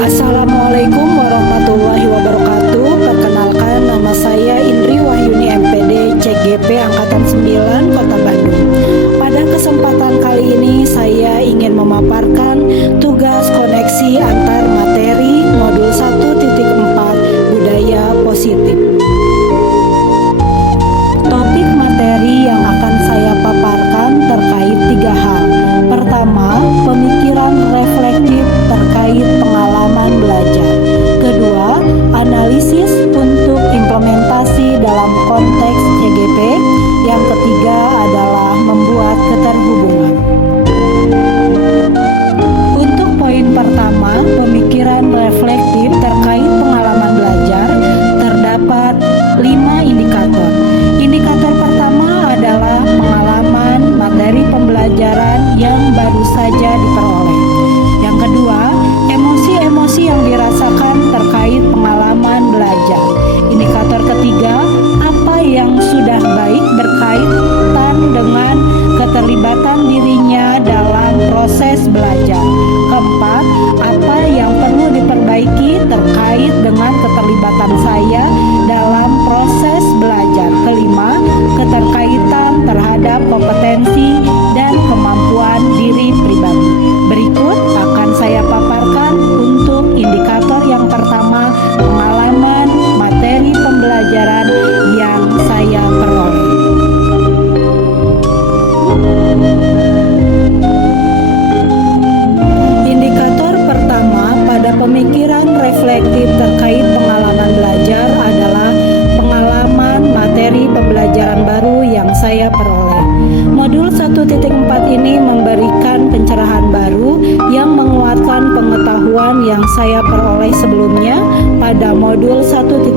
Assalamualaikum warahmatullahi wabarakatuh. Perkenalkan, nama saya Indri Wahyuni MPD CGP Angkatan 9 Kota Bandung. Pada kesempatan kali ini saya ingin memaparkan tugas koneksi antar materi modul 1.4 budaya positif. Topik materi yang akan saya paparkan terkait 3 hal. Pertama, pemikiran reflektif terkait pengalaman belajar. Kedua, analisis untuk implementasi dalam konteks CGP. Yang ketiga adalah membuat keterhubungan. Untuk poin pertama, pemikiran reflektif terkait pengalaman belajar, terdapat 5 indikator. Indikator pertama adalah pengalaman materi pembelajaran yang baru saja diperoleh. Yang kedua, emosi-emosi yang dirasakan terkait pengalaman belajar. Indikator ketiga, apa yang sudah baik berkaitan dengan keterlibatan dirinya dalam proses belajar. Keempat, apa yang perlu diperbaiki terkait dengan keterlibatan saya dalam proses belajar. Kelima, keterkaitan terhadap kompetensi dan kemampuan diri pribadi. Berikut akan saya paparkan untuk indikator yang pertama, pengalaman materi pembelajaran yang saya peroleh. Indikator pertama pada pemikiran reflektif terkait pengalaman belajar adalah pengalaman materi pembelajaran baru yang saya peroleh. Modul 1.4 ini memberikan pencerahan baru yang menguatkan pengetahuan yang saya peroleh sebelumnya pada modul 1.1,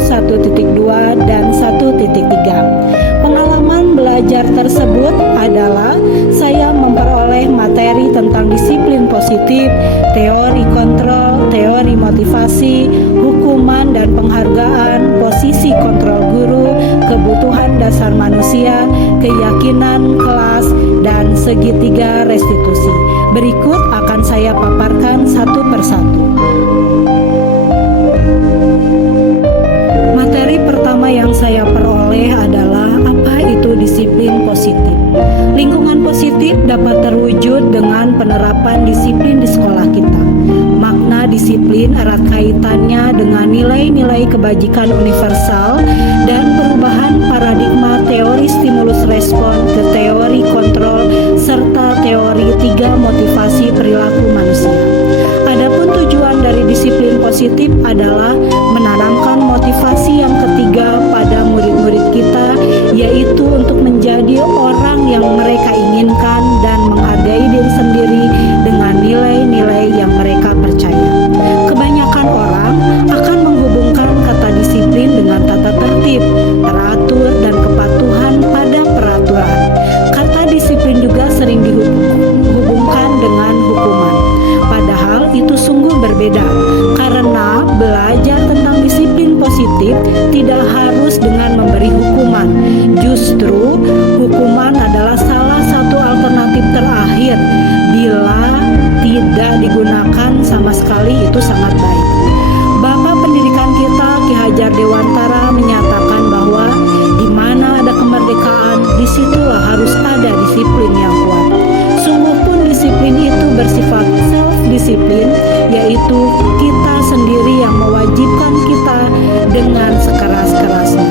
1.2, dan 1.3. Pengalaman belajar tersebut adalah saya memperoleh materi tentang disiplin positif, teori kontrol, teori motivasi, hukuman dan penghargaan, posisi kontrol guru, kebutuhan dasar manusia, keyakinan kelas, dan segitiga restitusi. Berikut akan saya paparkan satu persatu. Materi pertama yang saya peroleh adalah apa itu disiplin positif. Lingkungan positif dapat terwujud dengan penerapan disiplin di sekolah kita. Makna disiplin erat kaitannya dengan nilai-nilai kebajikan universal dan perubahan paradigma teori stimulus respon ke teori kontrol serta teori 3 motivasi perilaku manusia. Adapun tujuan dari disiplin positif adalah menanamkan motivasi yang ketiga pada murid-murid kita, yaitu untuk menjadi orang yang mereka inginkan dan menghargai diri sendiri dengan nilai-nilai yang mereka percaya. Kebanyakan orang akan menghubungkan kata disiplin dengan tata tertib, teratur, dan kepatuhan pada peraturan. Kata disiplin juga sering dihubungkan dengan hukuman. Padahal itu sungguh berbeda, karena belajar tentang disiplin positif tidak harus dengan memberi hukuman. Justru hukuman adalah salah satu alternatif terakhir. Bila tidak digunakan sama sekali, itu sangat baik. Bapak pendidikan kita Ki Hajar Dewantara menyatakan bahwa di mana ada kemerdekaan, disitulah harus ada disiplin yang kuat. Sungguh pun disiplin itu bersifat self-disiplin, yaitu kita sendiri yang mewajibkan kita dengan sekeras-kerasnya.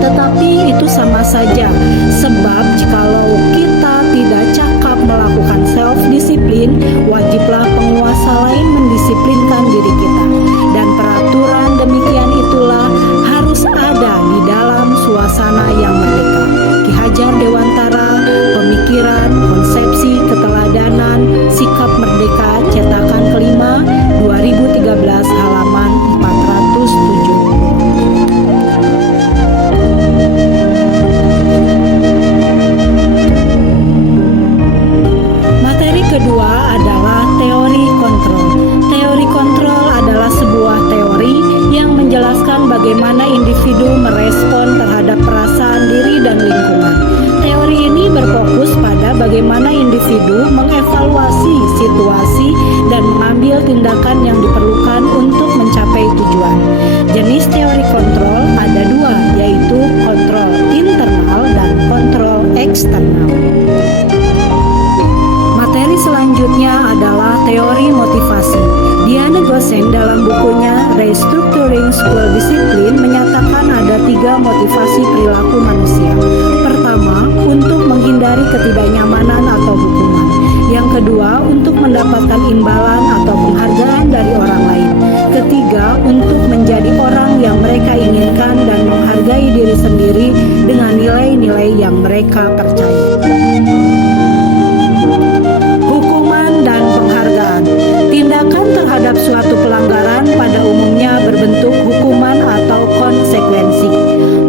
Tetapi itu sama saja, sebab jikalau kita tidak cakap melakukan self-disiplin, wajiblah penguasa lain mendisiplinkan diri kita. Dan peraturan demikian itulah harus ada di dalam suasana yang merdeka. Ki Hajar Dewantara, Pemikiran, Konsepsi, Keteladanan, Sikap Merdeka, cetakan kelima, 2013, halaman 407. Materi kedua adalah teori kontrol. Teori kontrol adalah sebuah teori yang menjelaskan bagaimana individu merespon terhadap perasaan diri dan lingkungan. Teori ini berfokus pada bagaimana individu individu mengevaluasi situasi dan mengambil tindakan yang diperlukan untuk mencapai tujuan. Jenis teori kontrol ada dua, yaitu kontrol internal dan kontrol eksternal. Materi selanjutnya adalah teori motivasi. Diana Gosen dalam bukunya Restructuring School Discipline menyatakan ada 3 motivasi perilaku manusia. Pertama, untuk menghindari ketidaknyamanan atau hukuman. Yang kedua, untuk mendapatkan imbalan atau penghargaan dari orang lain. Ketiga, untuk menjadi orang yang mereka inginkan dan menghargai diri sendiri dengan nilai-nilai yang mereka percaya. Hukuman dan penghargaan. Tindakan terhadap suatu pelanggaran pada umumnya berbentuk hukuman atau konsekuensi.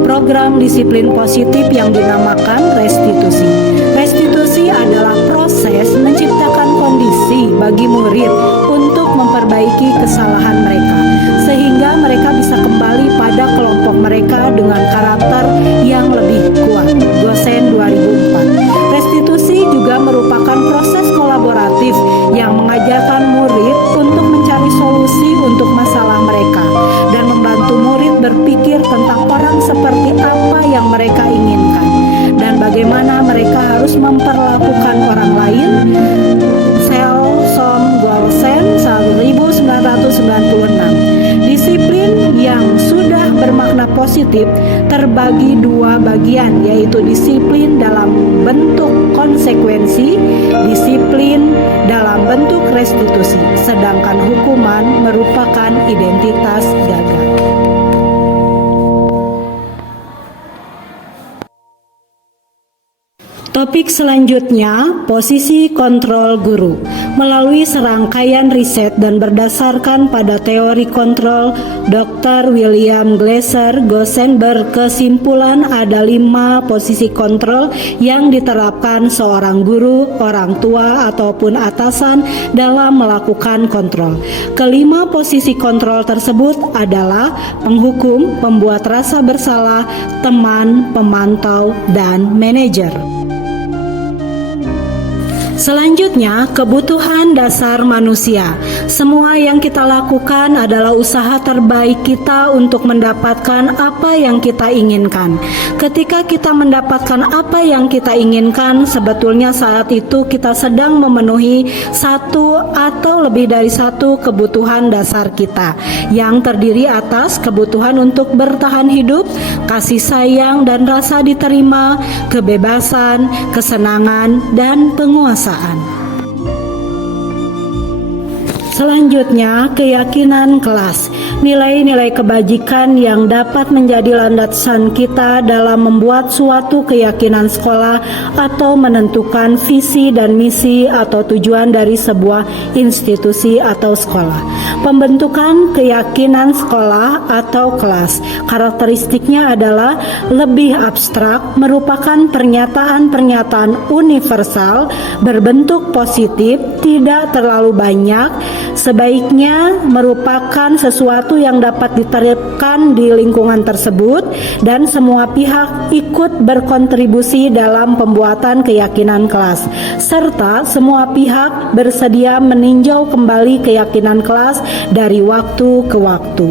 Program disiplin positif yang dinamakan restitusi. Restitusi adalah proses menciptakan kondisi bagi murid untuk memperbaiki kesalahan mereka, sehingga mereka bisa kembali pada kelompok mereka dengan karakter yang lebih kuat. Gosen 2004. Restitusi juga merupakan proses kolaboratif yang mengajarkan murid untuk mencari solusi untuk masalah mereka dan membantu murid berpikir tentang orang seperti apa yang mereka inginkan dan bagaimana mereka harus memperlakukan orang lain. Gosen 1996. Disiplin yang sudah bermakna positif terbagi 2 bagian, yaitu disiplin dalam bentuk konsekuensi, disiplin dalam bentuk restitusi, sedangkan hukuman merupakan identitas gagal. Topik selanjutnya, posisi kontrol guru. Melalui serangkaian riset dan berdasarkan pada teori kontrol, Dr. William Glasser Gosen berkesimpulan ada 5 posisi kontrol yang diterapkan seorang guru, orang tua, ataupun atasan dalam melakukan kontrol. Kelima posisi kontrol tersebut adalah penghukum, pembuat rasa bersalah, teman, pemantau, dan manajer. Selanjutnya, kebutuhan dasar manusia. Semua yang kita lakukan adalah usaha terbaik kita untuk mendapatkan apa yang kita inginkan. Ketika kita mendapatkan apa yang kita inginkan, sebetulnya saat itu kita sedang memenuhi satu atau lebih dari satu kebutuhan dasar kita, yang terdiri atas kebutuhan untuk bertahan hidup, kasih sayang dan rasa diterima, kebebasan, kesenangan, dan penguasaan. Selanjutnya, keyakinan kelas. Nilai-nilai kebajikan yang dapat menjadi landasan kita dalam membuat suatu keyakinan sekolah atau menentukan visi dan misi atau tujuan dari sebuah institusi atau sekolah. Pembentukan keyakinan sekolah atau kelas. Karakteristiknya adalah lebih abstrak, merupakan pernyataan-pernyataan universal, berbentuk positif, tidak terlalu banyak, sebaiknya merupakan sesuatu yang dapat diterapkan di lingkungan tersebut dan semua pihak ikut berkontribusi dalam pembuatan keyakinan kelas, serta semua pihak bersedia meninjau kembali keyakinan kelas dari waktu ke waktu.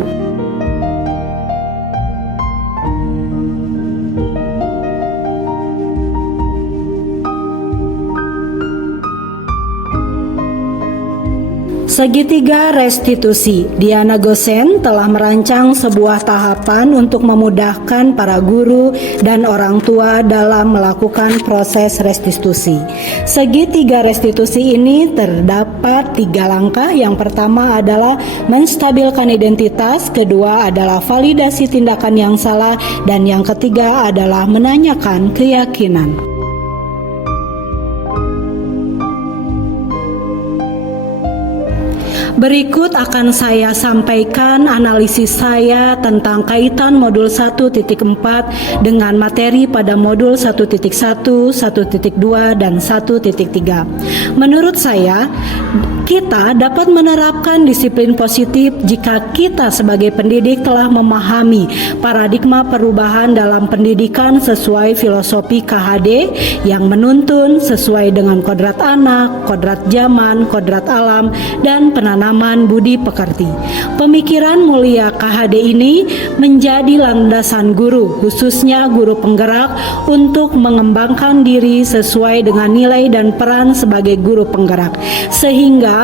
Segitiga restitusi. Diana Gosen telah merancang sebuah tahapan untuk memudahkan para guru dan orang tua dalam melakukan proses restitusi. Segitiga restitusi ini terdapat 3 langkah. Yang pertama adalah menstabilkan identitas, kedua adalah validasi tindakan yang salah, dan yang ketiga adalah menanyakan keyakinan. Berikut akan saya sampaikan analisis saya tentang kaitan modul 1.4 dengan materi pada modul 1.1, 1.2, dan 1.3. Menurut saya, Kita dapat menerapkan disiplin positif jika kita sebagai pendidik telah memahami paradigma perubahan dalam pendidikan sesuai filosofi KHD yang menuntun sesuai dengan kodrat anak, kodrat zaman, kodrat alam, dan penanaman budi pekerti. Pemikiran mulia KHD ini menjadi landasan guru, khususnya guru penggerak, untuk mengembangkan diri sesuai dengan nilai dan peran sebagai guru penggerak, sehingga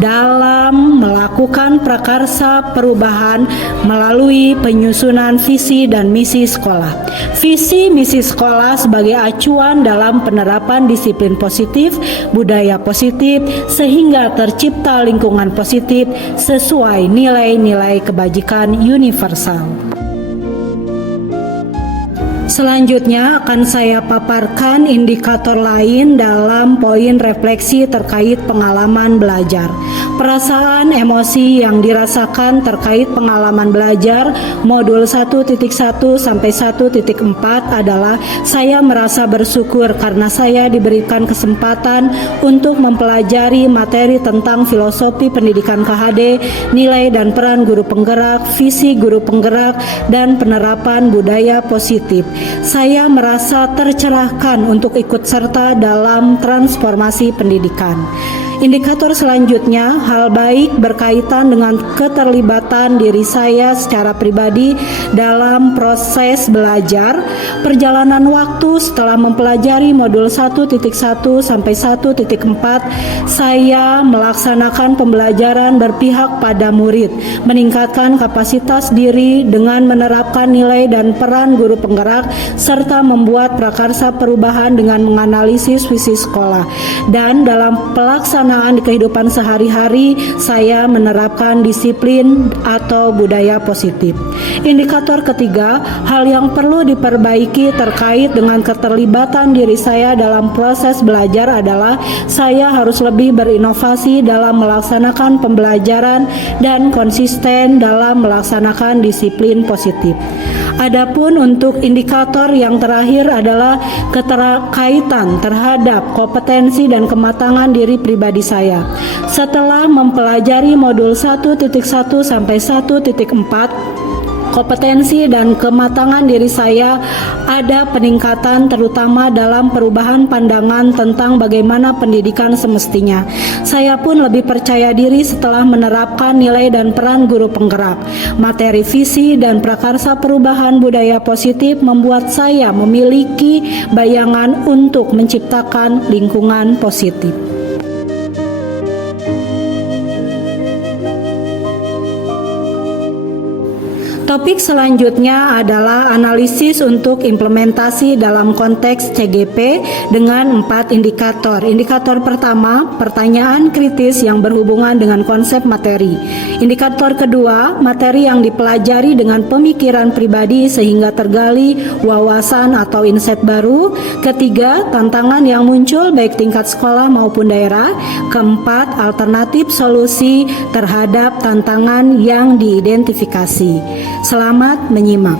dalam melakukan prakarsa perubahan melalui penyusunan visi dan misi sekolah. Visi misi sekolah sebagai acuan dalam penerapan disiplin positif, budaya positif, sehingga tercipta lingkungan positif sesuai nilai-nilai kebajikan universal. Selanjutnya akan saya paparkan indikator lain dalam poin refleksi terkait pengalaman belajar. Perasaan emosi yang dirasakan terkait pengalaman belajar modul 1.1 sampai 1.4 adalah saya merasa bersyukur karena saya diberikan kesempatan untuk mempelajari materi tentang filosofi pendidikan KHD, nilai dan peran guru penggerak, visi guru penggerak, dan penerapan budaya positif. Saya merasa tercerahkan untuk ikut serta dalam transformasi pendidikan. Indikator selanjutnya, hal baik berkaitan dengan keterlibatan diri saya secara pribadi dalam proses belajar. Perjalanan waktu setelah mempelajari modul 1.1 sampai 1.4, saya melaksanakan pembelajaran berpihak pada murid, meningkatkan kapasitas diri dengan menerapkan nilai dan peran guru penggerak, serta membuat prakarsa perubahan dengan menganalisis visi sekolah. Dan dalam pelaksanaan di kehidupan sehari-hari, saya menerapkan disiplin atau budaya positif. Indikator ketiga, hal yang perlu diperbaiki terkait dengan keterlibatan diri saya dalam proses belajar adalah saya harus lebih berinovasi dalam melaksanakan pembelajaran dan konsisten dalam melaksanakan disiplin positif. Adapun untuk indikator yang terakhir adalah keterkaitan terhadap kompetensi dan kematangan diri pribadi saya. Setelah mempelajari modul 1.1 sampai 1.4, kompetensi dan kematangan diri saya ada peningkatan, terutama dalam perubahan pandangan tentang bagaimana pendidikan semestinya. Saya pun lebih percaya diri setelah menerapkan nilai dan peran guru penggerak. Materi visi dan prakarsa perubahan budaya positif membuat saya memiliki bayangan untuk menciptakan lingkungan positif. Topik selanjutnya adalah analisis untuk implementasi dalam konteks CGP dengan 4 indikator. Indikator pertama, pertanyaan kritis yang berhubungan dengan konsep materi. Indikator kedua, materi yang dipelajari dengan pemikiran pribadi sehingga tergali wawasan atau insight baru. Ketiga, tantangan yang muncul baik tingkat sekolah maupun daerah. Keempat, alternatif solusi terhadap tantangan yang diidentifikasi. Selamat menyimak.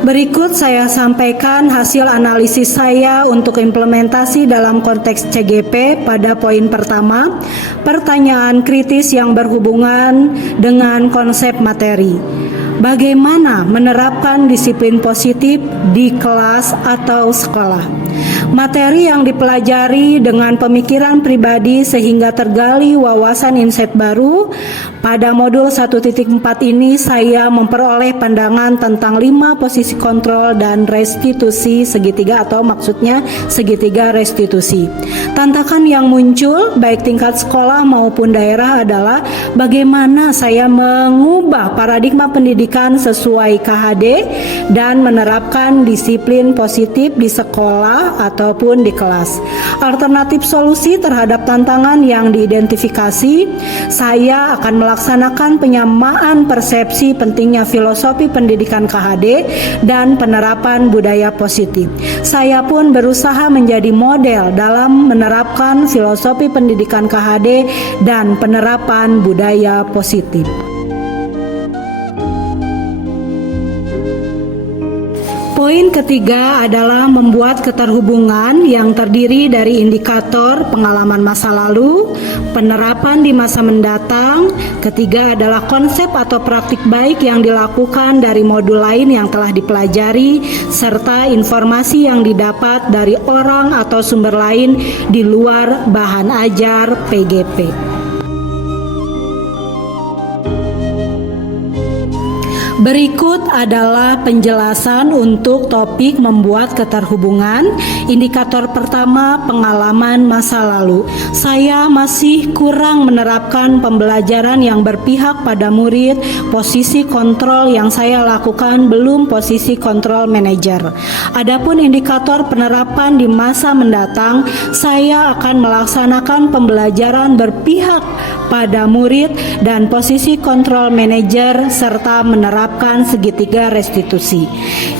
Berikut saya sampaikan hasil analisis saya untuk implementasi dalam konteks CGP pada poin pertama, pertanyaan kritis yang berhubungan dengan konsep materi. Bagaimana menerapkan disiplin positif di kelas atau sekolah? Materi yang dipelajari dengan pemikiran pribadi sehingga tergali wawasan insight baru. Pada modul 1.4 ini saya memperoleh pandangan tentang 5 posisi kontrol dan restitusi segitiga, atau maksudnya segitiga restitusi. Tantangan yang muncul baik tingkat sekolah maupun daerah adalah bagaimana saya mengubah paradigma pendidikan sesuai KHD dan menerapkan disiplin positif di sekolah ataupun di kelas. Alternatif solusi terhadap tantangan yang diidentifikasi, saya akan melaksanakan penyamaan persepsi pentingnya filosofi pendidikan KHD dan penerapan budaya positif. Saya pun berusaha menjadi model dalam menerapkan filosofi pendidikan KHD dan penerapan budaya positif. Poin ketiga adalah membuat keterhubungan yang terdiri dari indikator pengalaman masa lalu, penerapan di masa mendatang. Ketiga adalah konsep atau praktik baik yang dilakukan dari modul lain yang telah dipelajari, serta informasi yang didapat dari orang atau sumber lain di luar bahan ajar PGP. Berikut adalah penjelasan untuk topik membuat keterhubungan. Indikator pertama, pengalaman masa lalu. Saya masih kurang menerapkan pembelajaran yang berpihak pada murid. Posisi kontrol yang saya lakukan belum posisi kontrol manajer. Adapun indikator penerapan di masa mendatang, saya akan melaksanakan pembelajaran berpihak pada murid dan posisi kontrol manajer serta menerapkan segitiga restitusi.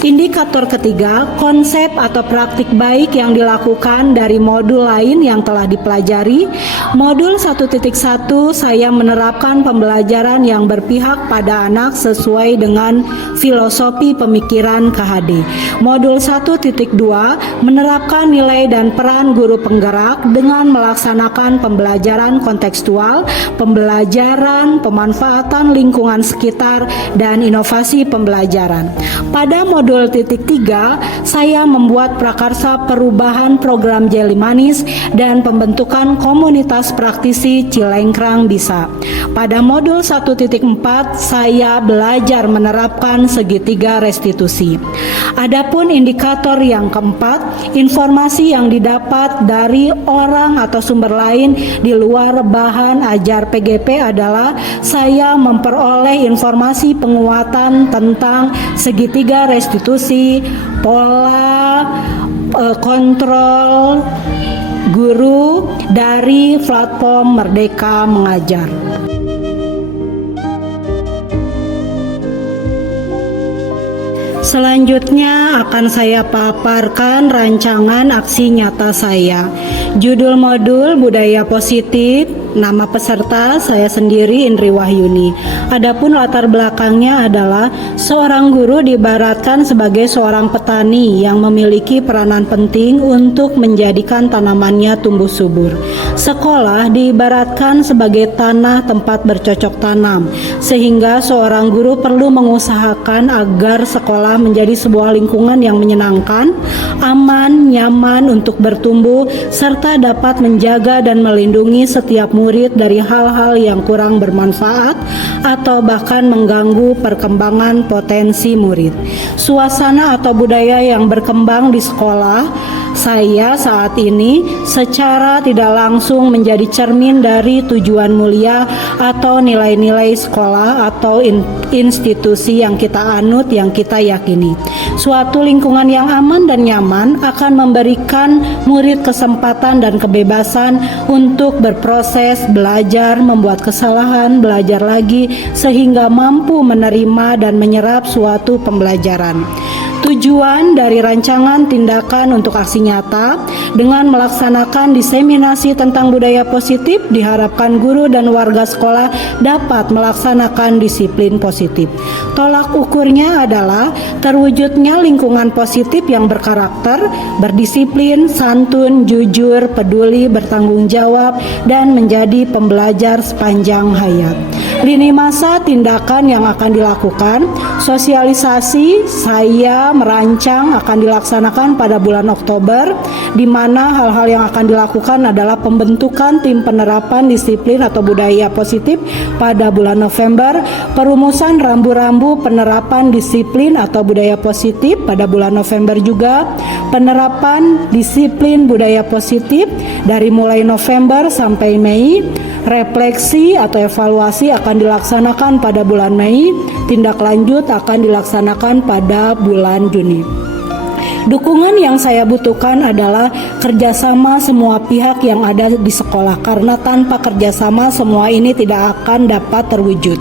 Indikator ketiga, konsep atau praktik baik yang dilakukan dari modul lain yang telah dipelajari. Modul 1.1 saya menerapkan pembelajaran yang berpihak pada anak sesuai dengan filosofi pemikiran KHD. Modul 1.2 menerapkan nilai dan peran guru penggerak dengan melaksanakan pembelajaran kontekstual, pembelajaran, pemanfaatan lingkungan sekitar, dan inovasi pembelajaran. Pada modul titik 3, saya membuat prakarsa perubahan program Jeli Manis dan pembentukan komunitas praktisi Cilengkrang Bisa. Pada modul 1.4, saya belajar menerapkan segitiga restitusi. Adapun indikator yang keempat, informasi yang didapat dari orang atau sumber lain di luar bahan ajar PGP adalah saya memperoleh informasi penguatan tentang segitiga restitusi, pola kontrol guru dari platform Merdeka Mengajar. Selanjutnya akan saya paparkan rancangan aksi nyata saya. Judul modul Budaya Positif, nama peserta saya sendiri Indri Wahyuni. Adapun latar belakangnya adalah seorang guru diibaratkan sebagai seorang petani yang memiliki peranan penting untuk menjadikan tanamannya tumbuh subur. Sekolah diibaratkan sebagai tanah tempat bercocok tanam, sehingga seorang guru perlu mengusahakan agar sekolah menjadi sebuah lingkungan yang menyenangkan, aman, nyaman untuk bertumbuh, serta dapat menjaga dan melindungi setiap murid dari hal-hal yang kurang bermanfaat atau bahkan mengganggu perkembangan potensi murid. Suasana atau budaya yang berkembang di sekolah saya saat ini secara tidak langsung menjadi cermin dari tujuan mulia atau nilai-nilai sekolah atau institusi yang kita anut, yang kita yakini. Suatu lingkungan yang aman dan nyaman akan memberikan murid kesempatan dan kebebasan untuk berproses, belajar, membuat kesalahan, belajar lagi, sehingga mampu menerima dan menyerap suatu pembelajaran. Tujuan dari rancangan tindakan untuk aksi nyata dengan melaksanakan diseminasi tentang budaya positif, diharapkan guru dan warga sekolah dapat melaksanakan disiplin positif. Tolak ukurnya adalah terwujudnya lingkungan positif yang berkarakter, berdisiplin, santun, jujur, peduli, bertanggung jawab, dan menjadi pembelajar sepanjang hayat. Lini masa tindakan yang akan dilakukan, sosialisasi saya merancang akan dilaksanakan pada bulan Oktober, di mana hal-hal yang akan dilakukan adalah pembentukan tim penerapan disiplin atau budaya positif pada bulan November, perumusan rambu-rambu penerapan disiplin atau budaya positif pada bulan November juga, penerapan disiplin budaya positif dari mulai November sampai Mei, refleksi atau evaluasi akan dilaksanakan pada bulan Mei, tindak lanjut akan dilaksanakan pada bulan Juni. Dukungan yang saya butuhkan adalah kerjasama semua pihak yang ada di sekolah, karena tanpa kerjasama semua ini tidak akan dapat terwujud.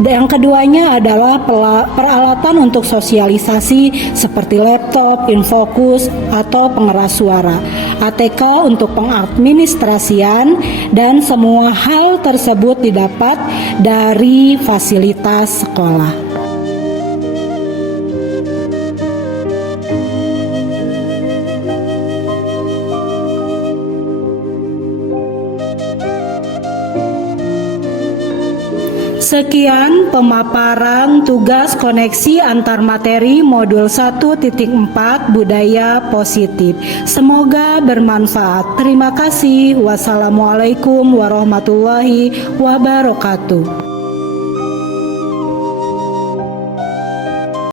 Yang keduanya adalah peralatan untuk sosialisasi seperti laptop, infokus, atau pengeras suara, ATK untuk pengadministrasian, dan semua hal tersebut didapat dari fasilitas sekolah. Sekian pemaparan tugas koneksi antar materi modul 1.4 budaya positif. Semoga bermanfaat. Terima kasih. Wassalamualaikum warahmatullahi wabarakatuh.